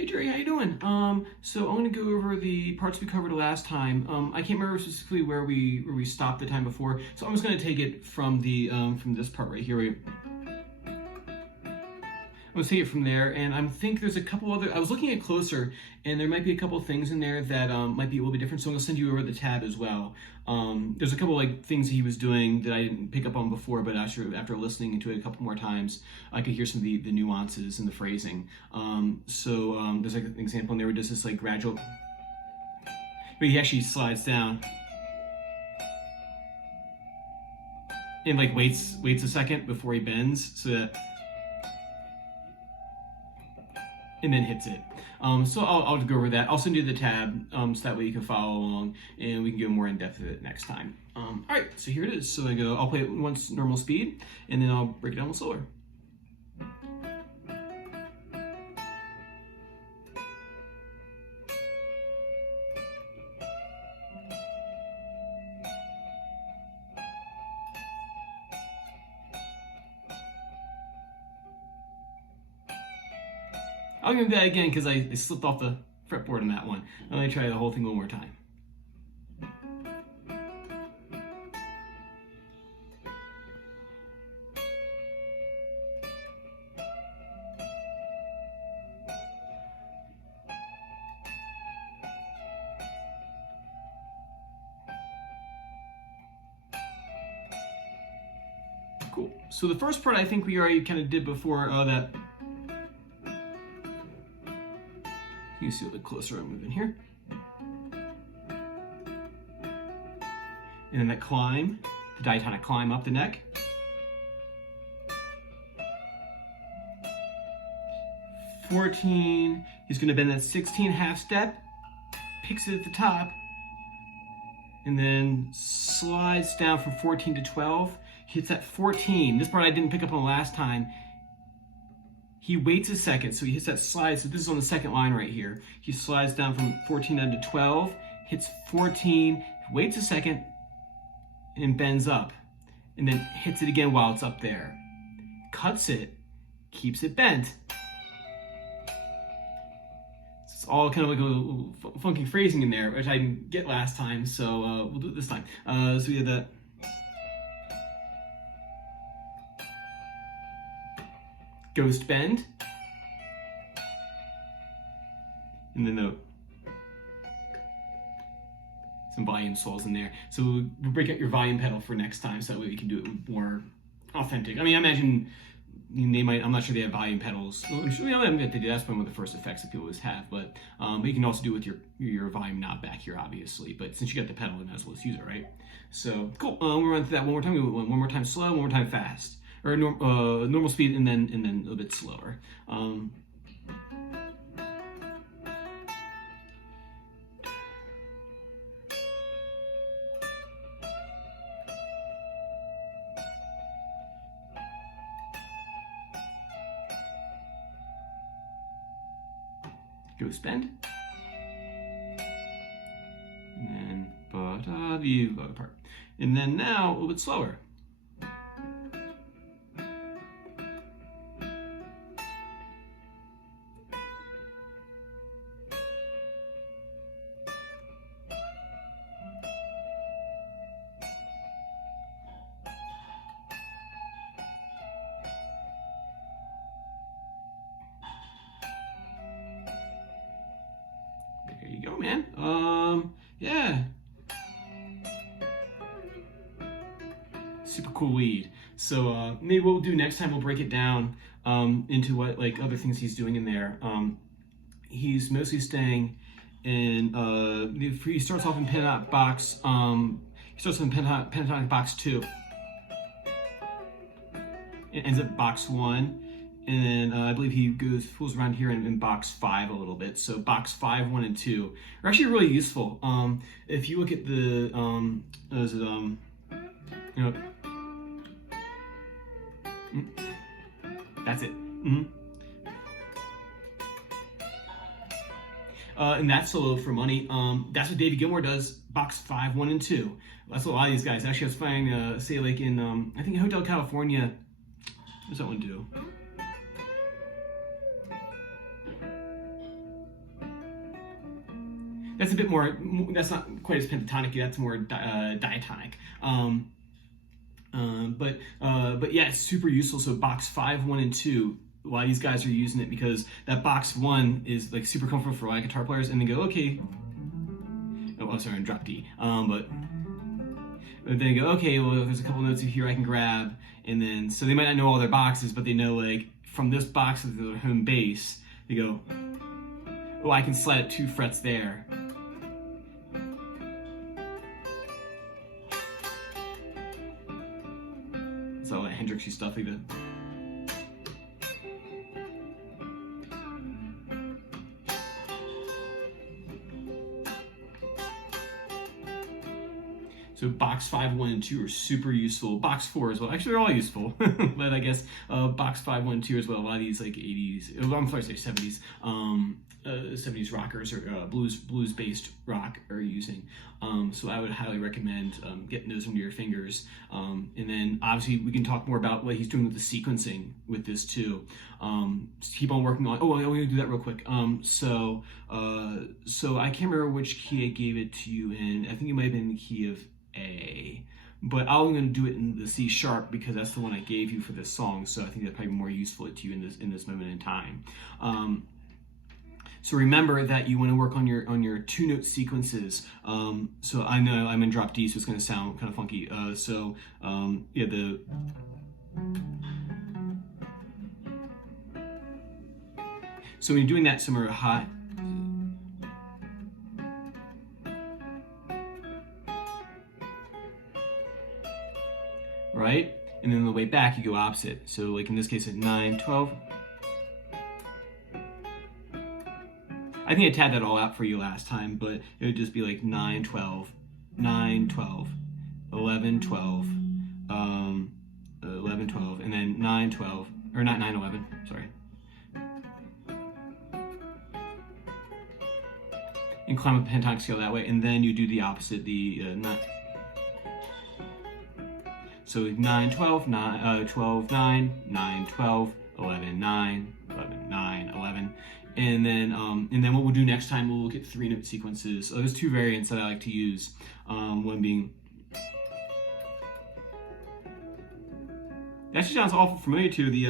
Hey Jerry, how you doing? So I'm going to go over the parts we covered last time. I can't remember specifically where we stopped the time before, so I'm just going to take it from the from this part right here. I'm going to take it from there, and I think there's a couple other. I was looking at closer, and there might be a couple things in there that might be a little bit different. So I'm going to send you over the tab as well. There's a couple like things he was doing that I didn't pick up on before, but after listening to it a couple more times, I could hear some of the nuances and the phrasing. There's like an example in there where it does this like gradual, but he actually slides down and like waits a second before he bends, so that. And then hits it. So I'll go over that. I'll send you the tab so that way you can follow along and we can go more in depth with it next time. All right, so here it is. So I'll play it once normal speed and then I'll break it down with slower. I'll give that again because I slipped off the fretboard on that one. Let me try the whole thing one more time. Cool. So the first part I think we already kind of did before that. You can see a little bit closer I'm moving here. And then that climb, the diatonic climb up the neck. (14), he's going to bend that 16 half step, picks it at the top, and then slides down from 14 to 12, hits that 14. This part I didn't pick up on last time. He waits a second, so he hits that slide. So this is on the second line right here. He slides down from 14 down to 12, hits 14, waits a second, and bends up. And then hits it again while it's up there. Cuts it, keeps it bent. It's all kind of like a little funky phrasing in there, which I didn't get last time, so we'll do it this time. So we had that. Ghost bend, and then some volume swells in there. So we'll break out your volume pedal for next time, so that way we can do it more authentic. I mean, I imagine they might. I'm not sure they have volume pedals. Well, I'm sure they do. That's one of the first effects that people always have. But you can also do it with your volume knob back here, obviously. But since you got the pedal, you might as well use it, right? So cool. We'll run through that one more time. We went one more time slow, one more time fast. Or normal speed and then a little bit slower. Ghost bend. And then the other part. And then now a little bit slower. There you go, man. Yeah. Super cool lead. So maybe what we'll do next time, we'll break it down into what like other things he's doing in there. He's mostly staying in he starts off in pentatonic box. He starts in pentatonic box 2. It ends up box 1. And then I believe he fools around here in box 5 a little bit. So box 5, 1, and 2 are actually really useful. If you look at the that's it. And that's solo for money. That's what David Gilmour does. Box 5, 1, and 2. That's what a lot of these guys. Actually, I was finding, say, like in I think Hotel California. What does that one do? that's a bit more, that's not quite as pentatonic, that's more diatonic. But yeah, it's super useful. So box 5, 1, and 2, why these guys are using it, because that box 1 is like super comfortable for a lot of guitar players, and they go, okay, oh sorry, in drop D, but they go, okay, well there's a couple notes here I can grab, and then so they might not know all their boxes, but they know like from this box of their home bass, they go, oh, I can slide it 2 frets there. It's all that Hendrixy stuff like that. So box 5, 1, and 2 are super useful. Box 4 as well. Actually, they're all useful, but I guess box 5, 1, 2 as well. A lot of these like 80s, I'm sorry, 70s, 70s rockers or blues-based rock are using. So I would highly recommend getting those into your fingers. And then obviously we can talk more about what he's doing with the sequencing with this too. Keep on working on. Oh, I'm gonna do that real quick. So I can't remember which key I gave it to you in. I think it might have been the key of A, but I'm going to do it in the C sharp because that's the one I gave you for this song. So I think that's probably more useful to you in this moment in time. So remember that you want to work on your 2-note sequences. So I know I'm in drop D, so it's going to sound kind of funky. Yeah, so when you're doing that somewhere high. Right? And then on the way back, you go opposite. So like in this case, at 9, 12. I think I tabbed that all out for you last time, but it would just be like 9, 12, 9, 12, 11, 12, 11, 12, and then 9, 12, or not 9, 11, sorry. And climb up the pentatonic scale that way, and then you do the opposite, the 9. So 9, 12, 9, 12, 9, 9, 12, 11, 9, 11, 9, 11. And then what we'll do next time, we'll look at 3-note sequences. So there's 2 variants that I like to use. One being, that actually sounds awful familiar to the